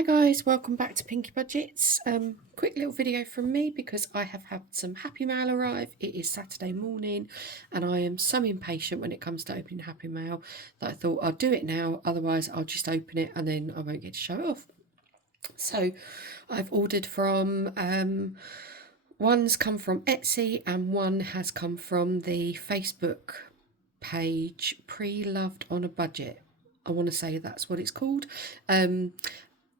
Hi guys, welcome back to Pinky Budgets. Quick little video from me because I have had some Happymail arrive. It is Saturday morning and I am so impatient when it comes to opening Happymail that I thought I'll do it now, otherwise I'll just open it and then I won't get to show it off. So I've ordered from, one's come from Etsy and one has come from the Facebook page Pre-Loved on a Budget. I want to say that's what it's called.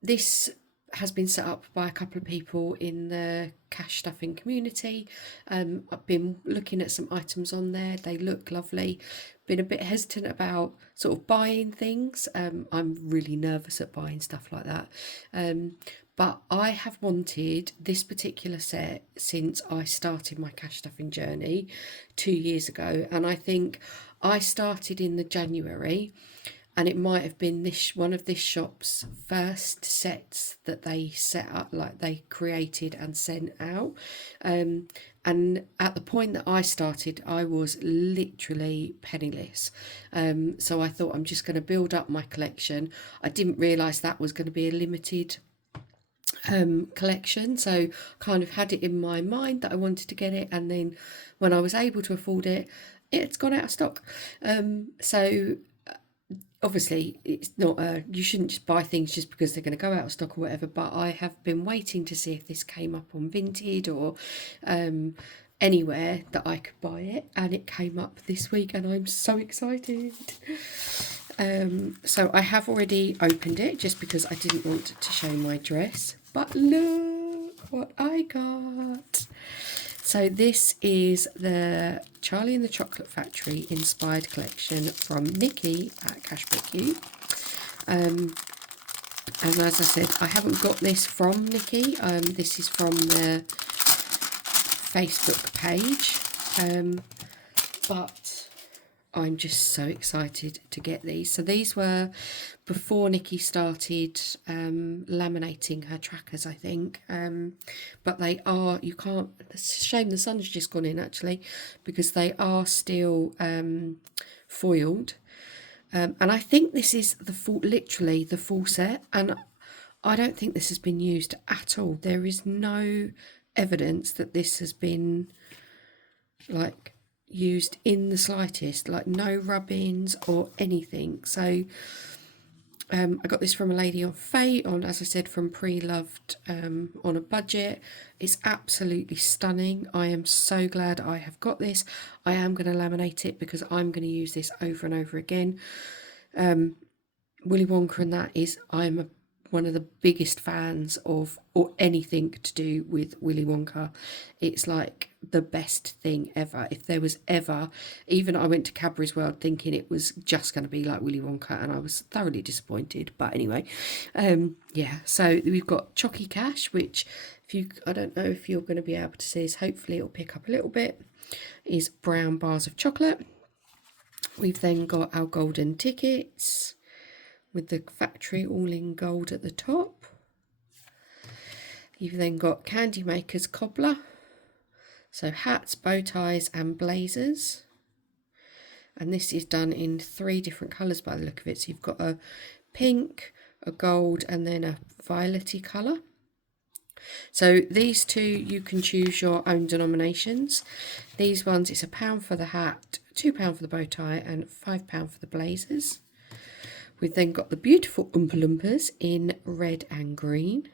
This has been set up by a couple of people in the cash stuffing community. I've been looking at some items on there. They look lovely. Been a bit hesitant about sort of buying things. I'm really nervous at buying stuff like that. But I have wanted this particular set since I started my cash stuffing journey 2 years ago. And I think I started in the January, and it might have been one of this shop's first sets that they set up, like they created and sent out. And at the point that I started, I was literally penniless. So I thought I'm just going to build up my collection. I didn't realise that was going to be a limited collection, so kind of had it in my mind that I wanted to get it, and then when I was able to afford it, it's gone out of stock. So obviously it's not you shouldn't just buy things just because they're going to go out of stock or whatever, but I have been waiting to see if this came up on Vinted or anywhere that I could buy it, and it came up this week and I'm so excited. So I have already opened it just because I didn't want to show my dress, but look what I got. So this is the Charlie and the Chocolate Factory inspired collection from Nikki at Cashbook. And as I said, I haven't got this from Nikki. This is from the Facebook page. But I'm just so excited to get these. So these were before Nikki started laminating her trackers, I think. But they are, you can't, it's a shame the sun's just gone in actually, because they are still foiled. And I think this is the full, literally the full set. And I don't think this has been used at all. There is no evidence that this has been like used in the slightest, like no rub-ins or anything. So I got this from a lady on as I said, from Pre-Loved on a Budget. It's absolutely stunning. I am so glad I have got this. I am going to laminate it because I'm going to use this over and over again. Willy Wonka and that is, one of the biggest fans of, or anything to do with Willy Wonka. It's like the best thing ever. If there was ever, even I went to Cadbury's World thinking it was just going to be like Willy Wonka, and I was thoroughly disappointed. But anyway, yeah, so we've got Chocky Cash, which I don't know if you're going to be able to see this, hopefully it'll pick up a little bit, is brown bars of chocolate. We've then got our golden tickets with the factory all in gold at the top. You've then got Candy Maker's Cobbler, so hats, bow ties and blazers, and this is done in 3 different colours by the look of it. So you've got a pink, a gold and then a violetty colour. So these two, you can choose your own denominations. These ones, it's £1 for the hat, £2 for the bow tie and £5 for the blazers. We've then got the beautiful Oompa Loompas in red and green.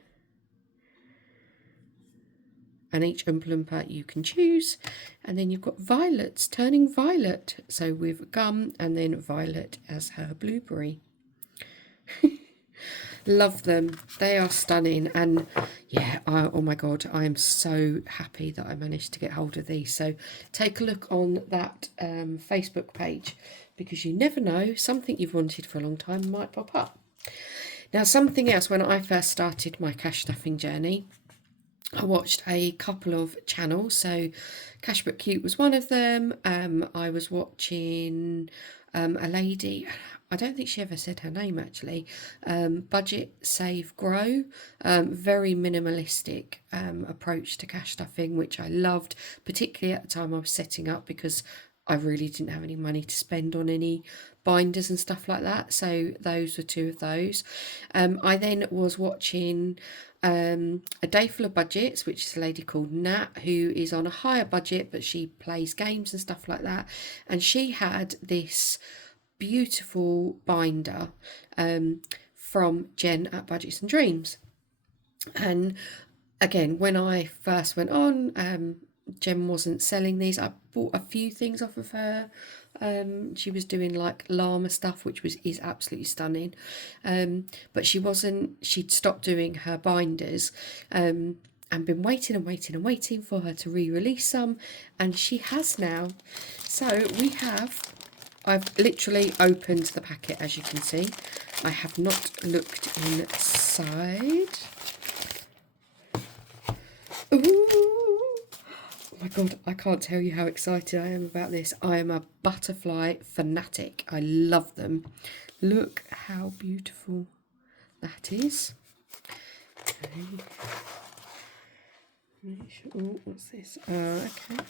And each Oompa Loompa you can choose. And then you've got violets turning violet. So with gum and then violet as her blueberry. Love them. They are stunning. And yeah, oh my God, I am so happy that I managed to get hold of these. So take a look on that Facebook page, because you never know, something you've wanted for a long time might pop up. Now, something else, when I first started my cash stuffing journey, I watched a couple of channels. So Cashbook Cute was one of them. I was watching a lady, I don't think she ever said her name actually, Budget Save Grow, very minimalistic approach to cash stuffing, which I loved, particularly at the time I was setting up, because I really didn't have any money to spend on any binders and stuff like that. So those were two of those. I then was watching A Day Full of Budgets, which is a lady called Nat, who is on a higher budget, but she plays games and stuff like that. And she had this beautiful binder from Jen at Budgets and Dreams. And again, when I first went on, Jen wasn't selling these. I bought a few things off of her. She was doing like llama stuff, which is absolutely stunning. But she'd stopped doing her binders. And been waiting and waiting and waiting for her to re-release some, and she has now. So I've literally opened the packet, as you can see. I have not looked inside. Ooh. Oh my god, I can't tell you how excited I am about this. I am a butterfly fanatic. I love them. Look how beautiful that is. Okay. Oh, what's this? Okay.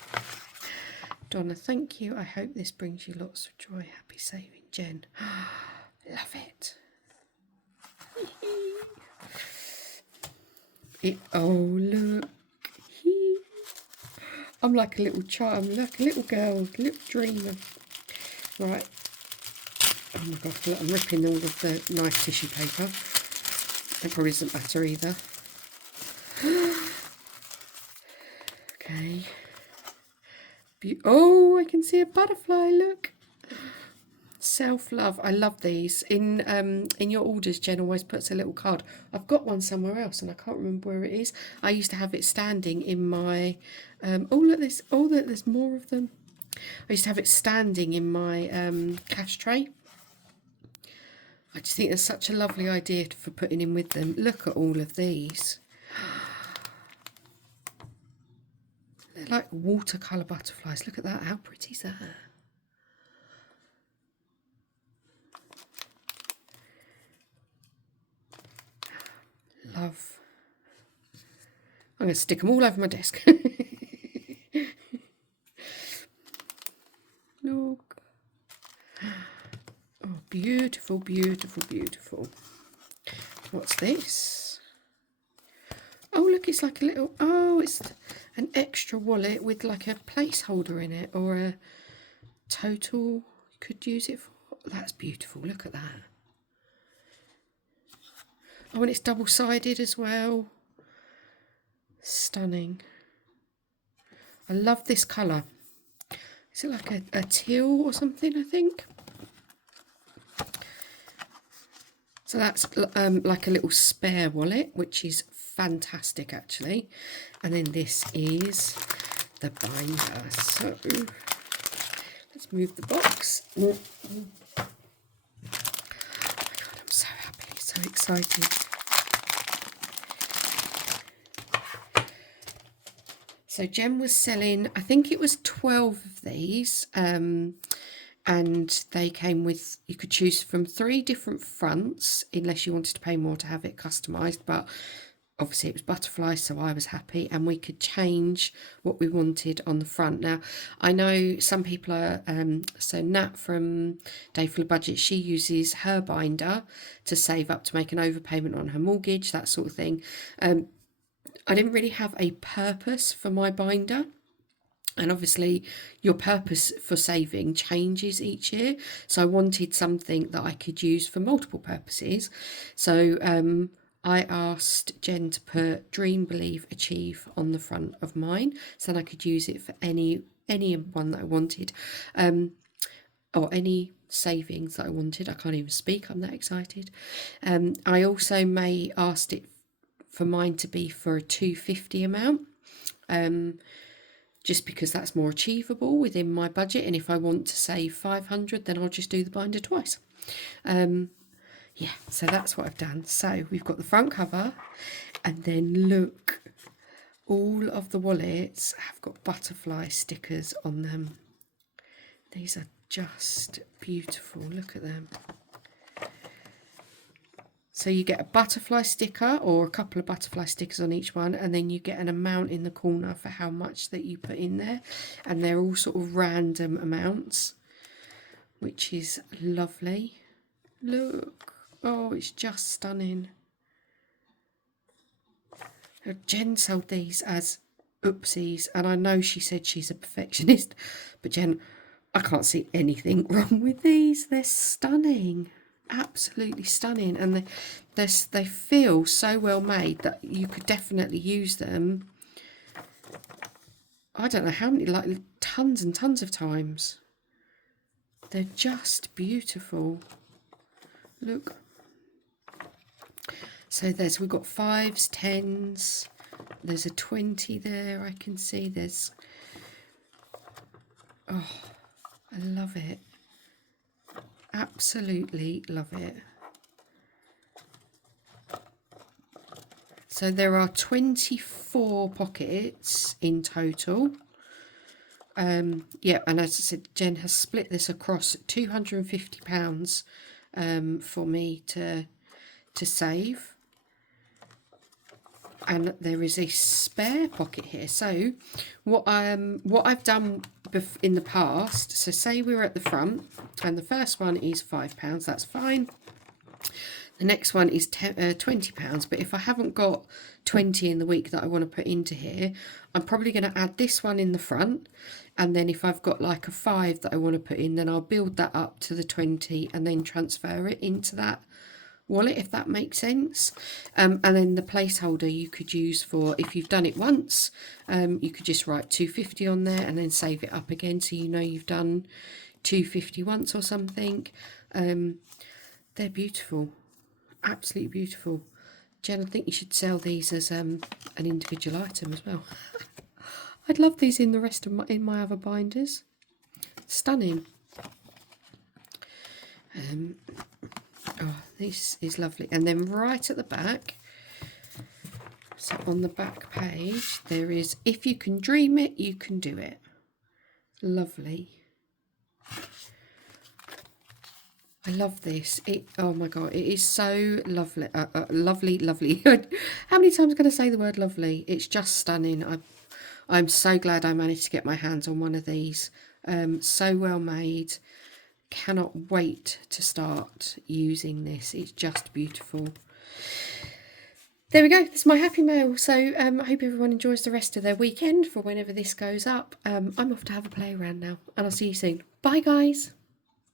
Donna, thank you. I hope this brings you lots of joy. Happy saving, Jen. Love it. Oh, look. I'm like a little child. I'm like a little girl, a little dreamer. Right. Oh my god, look, I'm ripping all of the nice tissue paper. That probably doesn't matter either. Okay. Oh, I can see a butterfly, look. Self-love. I love these. In your orders, Jen always puts a little card. I've got one somewhere else and I can't remember where it is. I used to have it standing in my oh look, this. Oh look, there's more of them. I used to have it standing in my cash tray. I just think that's such a lovely idea for putting in with them. Look at all of these. They're like watercolour butterflies. Look at that. How pretty is that? Love. I'm going to stick them all over my desk. Look. Oh, beautiful, beautiful, beautiful. What's this? Oh, look, it's like a little... Oh, it's an extra wallet with like a placeholder in it, or a total you could use it for. That's beautiful. Look at that. Oh, and it's double-sided as well. Stunning. I love this colour. Is it like a teal or something, I think? So that's like a little spare wallet, which is fantastic, actually. And then this is the binder. So let's move the box. Oh my god, I'm so happy, so excited. So Jen was selling, I think it was 12 of these, and they came with, you could choose from 3 different fronts, unless you wanted to pay more to have it customised, but obviously it was butterflies, so I was happy, and we could change what we wanted on the front. Now, I know some people are, so Nat from Day Full of Budget, she uses her binder to save up to make an overpayment on her mortgage, that sort of thing. I didn't really have a purpose for my binder. And obviously your purpose for saving changes each year. So I wanted something that I could use for multiple purposes. So I asked Jen to put Dream, Believe, Achieve on the front of mine. So then I could use it for any one that I wanted. Or any savings that I wanted. I can't even speak, I'm that excited. I also asked it for mine to be for a £250 amount, just because that's more achievable within my budget, and if I want to save 500, then I'll just do the binder twice. Yeah, so that's what I've done. So we've got the front cover, and then look, all of the wallets have got butterfly stickers on them. These are just beautiful, look at them. So you get a butterfly sticker or a couple of butterfly stickers on each one, and then you get an amount in the corner for how much that you put in there, and they're all sort of random amounts, which is lovely. Look, oh, it's just stunning. Jen sold these as oopsies, and I know she said she's a perfectionist, but Jen, I can't see anything wrong with these. They're stunning, absolutely stunning, and they feel so well made that you could definitely use them. I don't know how many, like tons and tons of times. They're just beautiful. Look. So we've got 5s, 10s. There's a 20 there. I can see there's. Oh, I love it. Absolutely love it. So there are 24 pockets in total. Yeah, and as I said, Jen has split this across £250 for me to save. And there is a spare pocket here. So what I've done in the past, so say we're at the front and the first one is £5, that's fine. The next one is £20, but if I haven't got 20 in the week that I want to put into here, I'm probably going to add this one in the front, and then if I've got like a 5 that I want to put in, then I'll build that up to the 20 and then transfer it into that wallet, if that makes sense. And then the placeholder you could use for, if you've done it once, you could just write 250 on there and then save it up again, so you know you've done 250 once or something. They're beautiful, absolutely beautiful. Jen, I think you should sell these as an individual item as well. I'd love these in the rest of my other binders. Stunning. Oh, this is lovely. And then right at the back, so on the back page, there is, if you can dream it, you can do it. Lovely. I love this. Oh my God, it is so lovely. Lovely, lovely. How many times can I say the word lovely? It's just stunning. I'm so glad I managed to get my hands on one of these. So well made. Cannot wait to start using this. It's just beautiful. There we go. That's my happy mail. So I hope everyone enjoys the rest of their weekend for whenever this goes up. I'm off to have a play around now, and I'll see you soon. Bye, guys.